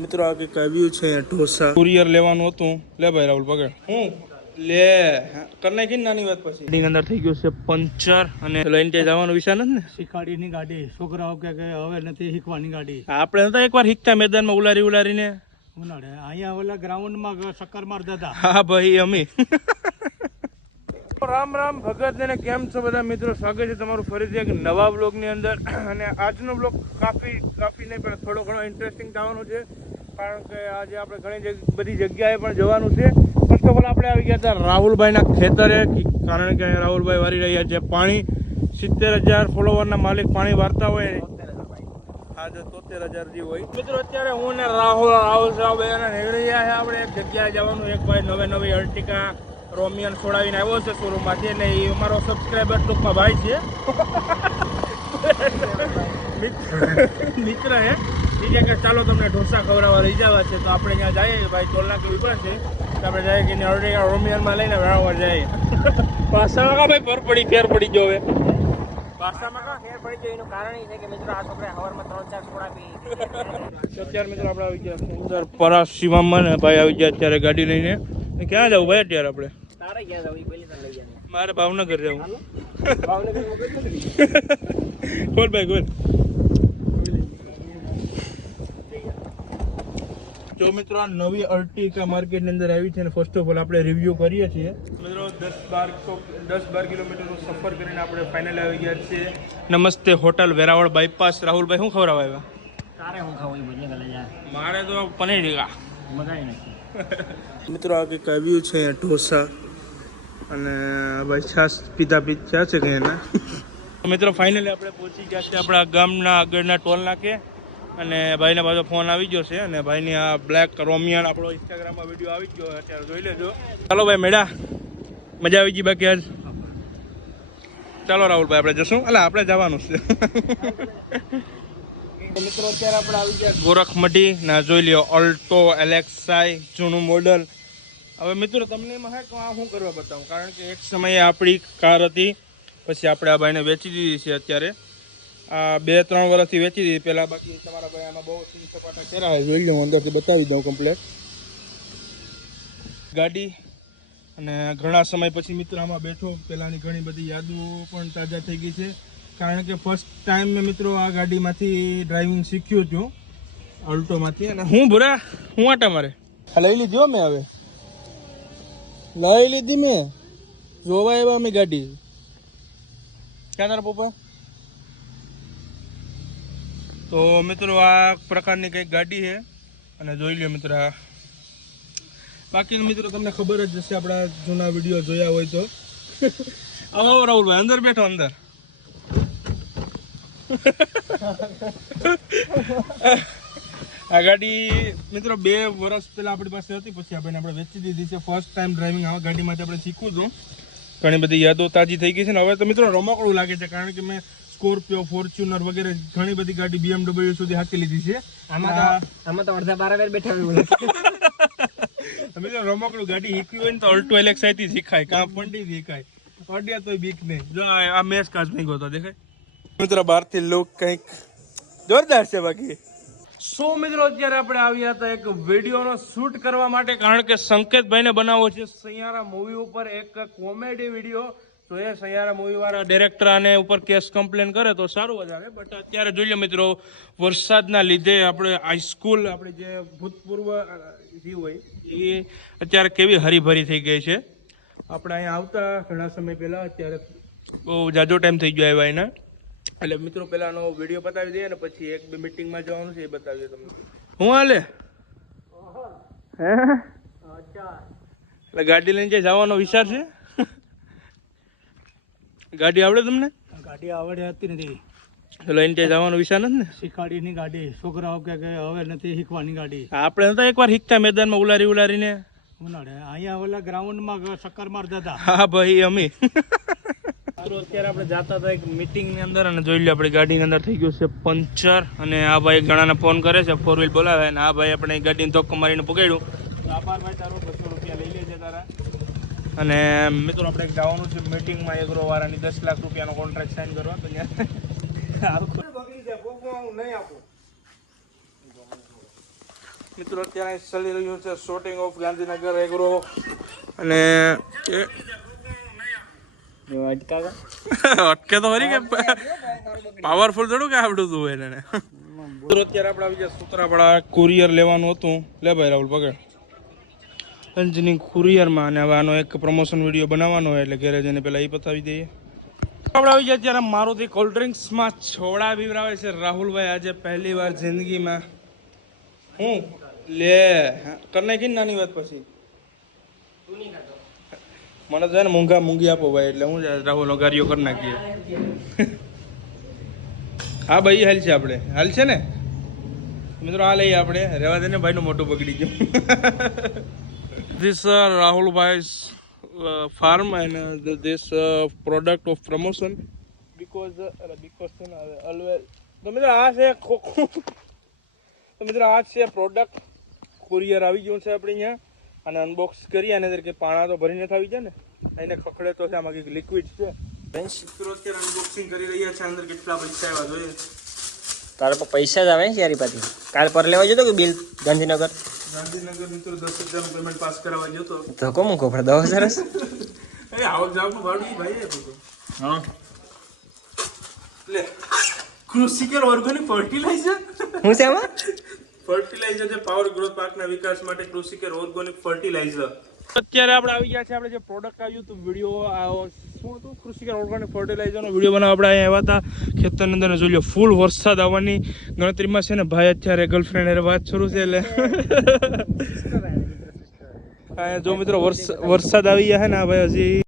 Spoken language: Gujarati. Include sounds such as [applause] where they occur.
મિત્રો આ કંઈક આવ્યું છે ઢોસા. કુરિયર લેવાનું હતું. લે ભાઈ રાહુલ પકડ. હું? લે કર નાખી નાની વાત પછી. ગાડી અંદર થઈ ગયું છે પંચર અને લઈને ત્યાં જવાનો વિચાર નથી ને? શીખાડીની ગાડી. છોકરાઓ કે હવે નથી શીખવાની ગાડી. આપણે તો એકવાર હિકતા મેદાનમાં ઉલારી ઉલારીને. ઉનાળે. અહીંયા ઓલા ગ્રાઉન્ડમાં ચક્કર મારતા હતા હા ભાઈ અમી. રામ રામ, ભગત ને કેમ છો બધા મિત્રો? સ્વાગત છે તમારું ફરીથી એક નવા બ્લોગની અંદર. અને આજનો બ્લોગ કાફી કાફી નહીં, પણ થોડો ઘણો ઇન્ટરેસ્ટિંગ થવાનો છે. કારણ કે આજે આપણે ઘણી બધી જગ્યાએ પણ જવાનું છે. ફર્સ્ટ ઓફ ઓલ આપણે આવી ગયા હતા રાહુલભાઈના ખેતરે કારણ કે રાહુલભાઈ વારી રહ્યા છે પાણી. સિત્તેર હજાર ફોલોવરના માલિક પાણી વારતા હોય. હા, જો તોતેર હજાર જે હોય. મિત્રો, અત્યારે હું ને રાહુલ રાહુલ સાહેબ નીકળી છે. આપણે એક જગ્યાએ જવાનું. એક ભાઈ નવે નવી અર્ટિકા રોમિયન છોડાવીને આવ્યો છે શોરૂમમાંથી અને એ અમારો સબસ્ક્રાઈબર ટૂંકમાં ભાઈ છે. મિત્ર- હે. બીજા કે ચાલો તમને ઢોસા ખવડાવવા લઈ જવા છે તો આપણે ત્યાં જઈએ. ભાઈ ટોલના કેવી વિપરા છે. તો આપણે જઈએ કે અર્ટિકા રોમિયનમાં લઈને વેણાવવા જઈએ. પાછામાં કા ભાઈ પર પડી ફેર પડી ગયો હવે. પાછામાં કા? ફેર પડી એનું કારણ એ છે કે મિત્રો આ છોકરા હવારમાં ત્રણ ચાર સોડા પી અત્યારે મિત્રો આપણે આવી ગયા સુંદર પરાસ શિવામાં ને ભાઈ આવી ગયા અત્યારે ગાડી લઈને. ક્યાં જવું ભાઈ અત્યારે આપણે? મારે ભાવનગર જવું. બોલ ભાઈ બોલ. જો મિત્રો આ નવી અર્ટિકા માર્કેટની અંદર આવી છે અને ફર્સ્ટ ઓફ ઓલ આપણે રિવ્યૂ કરીએ છીએ. મિત્રો દસ બાર દસ બાર કિલોમીટરનો સફર કરીને આપણે ફાઇનલ આવી ગયા છીએ. નમસ્તે હોટલ વેરાવળ બાયપાસ રાહુલભાઈ શું ખબર આવ્યા તારે હું ખાવું? ભજીયા મારે તો પનીર ટીકા. મગાઈ નાખી. [laughs] મિત્રો આ કંઈક આવ્યું છે ઢોસા. અને ભાઈ છાસ પીધા પીધા છે કે એના? [laughs] મિત્રો ફાઇનલી આપણે પહોંચી ગયા છે આપણા ગામના આગળના ટોલ નાકે. અને ભાઈના પાછો ફોન આવી ગયો છે અને ભાઈની આ બ્લેક રોમિયન આપણો ઇન્સ્ટાગ્રામમાં વીડિયો આવી ગયો અત્યારે જોઈ લેજો. ચાલો ભાઈ, મેળા. મજા આવી ગઈ બાકી આજ? ચાલો રાહુલભાઈ આપણે જશું. એટલે આપણે જવાનું છે. [laughs] મિત્રો, અત્યારે આપણે આવી ગયા ગોરખમઢી. ના જોઈ લ્યો ઓલ્ટો એલેક્સાઈ જૂનું મોડલ હવે મિત્રો, તમને એમાં હે કે આ શું કરવા બતાવું? કારણ કે એક સમયે આપણી કાર હતી, પછી આપણે આ ભાઈને વેચી દીધી છે અત્યારે. આ બે ત્રણ વર્ષથી વેચી દીધી. પહેલાં બાકી તમારા ભાઈ આમાં બહુ સીન સપાટા કર્યા હોય. જોઈ લઉં અંદરથી બતાવી દઉં કમ્પ્લેટ ગાડી અને ઘણા સમય પછી મિત્ર આમાં બેઠો. પહેલાંની ઘણી બધી યાદો પણ તાજા થઈ ગઈ છે. કારણ કે ફર્સ્ટ ટાઈમ મેં મિત્રો આ ગાડીમાંથી ડ્રાઇવિંગ શીખ્યો છું, અલ્ટોમાંથી. અને હું ભરા, હું આટા મારે? લઈ લીધો મેં હવે. લઈ લીધી મેં. જોવા આવ્યા અમે ગાડી. ક્યાં તારા પપ્પા? તો મિત્રો આ પ્રકારની કંઈક ગાડી છે. અને જોઈ લ્યો મિત્રો બાકી મિત્રો તમને ખબર જ હશે, આપણા જૂના વીડિયો જોયા હોય તો. આવો રાહુલભાઈ અંદર બેઠો, અંદર. આ ગાડી મિત્રો બે વર્ષ પહેલાં આપણી પાસે હતી પછી આપણે આપણે વેચી દીધી છે. ફર્સ્ટ ટાઈમ ડ્રાઇવિંગ આ ગાડીમાંથી આપણે શીખવું છું. ઘણી બધી યાદો તાજી થઈ ગઈ છે ને હવે તો મિત્રો રમકડું લાગે છે કારણ કે મેં સ્કોર્પિયો ફોર્ચ્યુનર વગેરે ઘણી બધી ગાડી બીએમડબલ્યુ સુધી હાકી લીધી છે. આમાં તો આમાં તો અડધા બાર બેઠા જો [laughs] રમકડું ગાડી શીખવી હોય ને તો અલ્ટો એલેક્સાઈ થી શીખાય કાં પંડી શીખાય. અડ્યા તોય બીક નહીં. જો આ આ મેસ કાચ નહીં ગોતો દેખાય. મિત્રો બહારથી લુક કંઈક જોરદાર છે બાકી. સો મિત્રો અત્યારે આપણે આવ્યા હતા એક વિડીયોનો શૂટ કરવા માટે, કારણ કે સંકેતભાઈને બનાવવો છે સૈયારા મૂવી ઉપર એક કોમેડી વીડિયો. તો એ સૈયારા મૂવી વાળા ડિરેક્ટર આને ઉપર કેસ કમ્પ્લેન કરે તો સારું વધારે. બટ અત્યારે જોઈ લો મિત્રો, વરસાદના લીધે આપણે હાઈસ્કૂલ આપણે જે ભૂતપૂર્વ હોય, એ અત્યારે કેવી હરીભરી થઈ ગઈ છે. આપણે અહીંયા આવતા ઘણા સમય પહેલા અત્યારે બહુ જાજો ટાઈમ થઈ ગયો આવ્યા એના. એટલે મિત્રો પેલાનો વીડિયો બતાવી દઈએ ને પછી એક બે મીટિંગમાં જવાનું છે એ બતાવીએ તમને. હું હાલે? હે? એટલે ગાડી લઈને જે જવાનો વિચાર છે? ગાડી આવડે તમને? ગાડી આવડે હતી નથી. લઈને ત્યાં જવાનો વિચાર નથી ને? શીખાડીની ગાડી. છોકરાઓ કે હવે નથી શીખવાની ગાડી. આપણે તો એકવાર શીખતા મેદાનમાં ઉલારી ઉલારીને? ઉનાળે. અહીંયા ઓલા ગ્રાઉન્ડમાં ચક્કર મારતા હતા. હા ભાઈ અમી. અત્યારે આપણે જાતા હતા એક મિટિંગની અંદર અને જોઈ લો આપણી ગાડીની અંદર થઈ ગયું છે પંચર અને આ ભાઈ ઘણાને ફોન કરે છે ફોર વ્હીલ બોલાવે અને આ ભાઈ આપણે ગાડીને ધોક્કો મારીને પકડ્યું તો આભાર ભાઈ તારો બસો રૂપિયા લઈ લેજે તારા. અને મિત્રો આપણે જવાનું છે મિટિંગમાં એગ્રો વાળાની દસ લાખ રૂપિયાનો કોન્ટ્રાક્ટ સાઇન કરવા તો નહીં આપું. મિત્રો અત્યારે ચાલી રહ્યું છે શોટિંગ ઓફ ગાંધીનગર એગ્રો અને એ અટકે તો ખરી કે પાવરફુલ થોડું કે આવડું તું એને અત્યારે આપણે આવી ગયા સૂત્રાપાડા કુરિયર લેવાનું હતું. લે ભાઈ રાહુલ પકડ. અંજની કુરિયરમાં અને હવે આનો એક પ્રમોશન વીડિયો બનાવવાનો હોય એટલે ઘરે જઈને પહેલાં એ બતાવી દઈએ. આપણે આવી ગયા ત્યારે મારુતિ કોલ્ડ ડ્રિંક્સમાં છોડા પીવડાવે છે રાહુલભાઈ આજે પહેલી વાર જિંદગીમાં. હું? લે કરી નાખી નાની વાત પછી. મને તો છે ને મૂંઘા મૂંઘી આપો ભાઈ, એટલે હું રાહુલ ગાડીઓ કરી નાખીએ. [laughs] હા ભાઈ, હાલ છે આપણે. હાલ છે ને? મિત્રો આ લઈએ આપણે. રહેવા દે ને ભાઈનું મોટું બગડી ગયું. This Rahulbhai farm and this product of promotion because because છે ને ઓલવેઝ તો મિત્રો, આ છે [laughs] તો મિત્રો, આ છે પ્રોડક્ટ કુરિયર આવી ગયું છે આપણે અહીંયા. અને અનબોક્સ કરીએ અને અંદર કે પાણા તો ભરીને જ છે જાય ને એને ખખડે તો છે આમાં કંઈક લિક્વિડ છે. બેન મિત્રો અત્યારે અનબોક્સિંગ કરી રહ્યા છે અંદર કેટલા પૈસા આવ્યા જોઈએ. તારે પર પૈસા જ આવે છે યારી પાછી? કાલ પર લેવા જતો કે બિલ? ગાંધીનગર? ગાંધીનગર મિત્રો દસ હજારનું પેમેન્ટ પાસ કરાવવા જતો. તો મૂકો પણ દસ હજાર [laughs] એ આવક જાવકનું ભાડું ભાઈ. હા. લે કૃષિકર ઓર્ગેનિક ફર્ટિલાઇઝર હું છે આમાં? ફર્ટિલાઇઝર છે પાવર ગ્રોથ પાકના વિકાસ માટે કૃષિકર ઓર્ગોનિક ફર્ટિલાઇઝર અત્યારે આપણે આવી ગયા છે આપણે જે પ્રોડક્ટ આવ્યું હતું વીડિયો શું હતું? કૃષિકર ઓર્ગેનિક ફર્ટિલાઇઝરનો વીડિયો આપણે અહીંયા આવ્યા હતા. ખેતરની અંદર જોઈ લો ફૂલ વરસાદ આવવાની ગણતરીમાં છે ને ભાઈ અત્યારે ગર્લફ્રેન્ડ હારે વાત શરૂ છે એટલે. અહીંયા જો મિત્રો વરસ- વરસાદ આવી ગયા છે ને આ ભાઈ હજી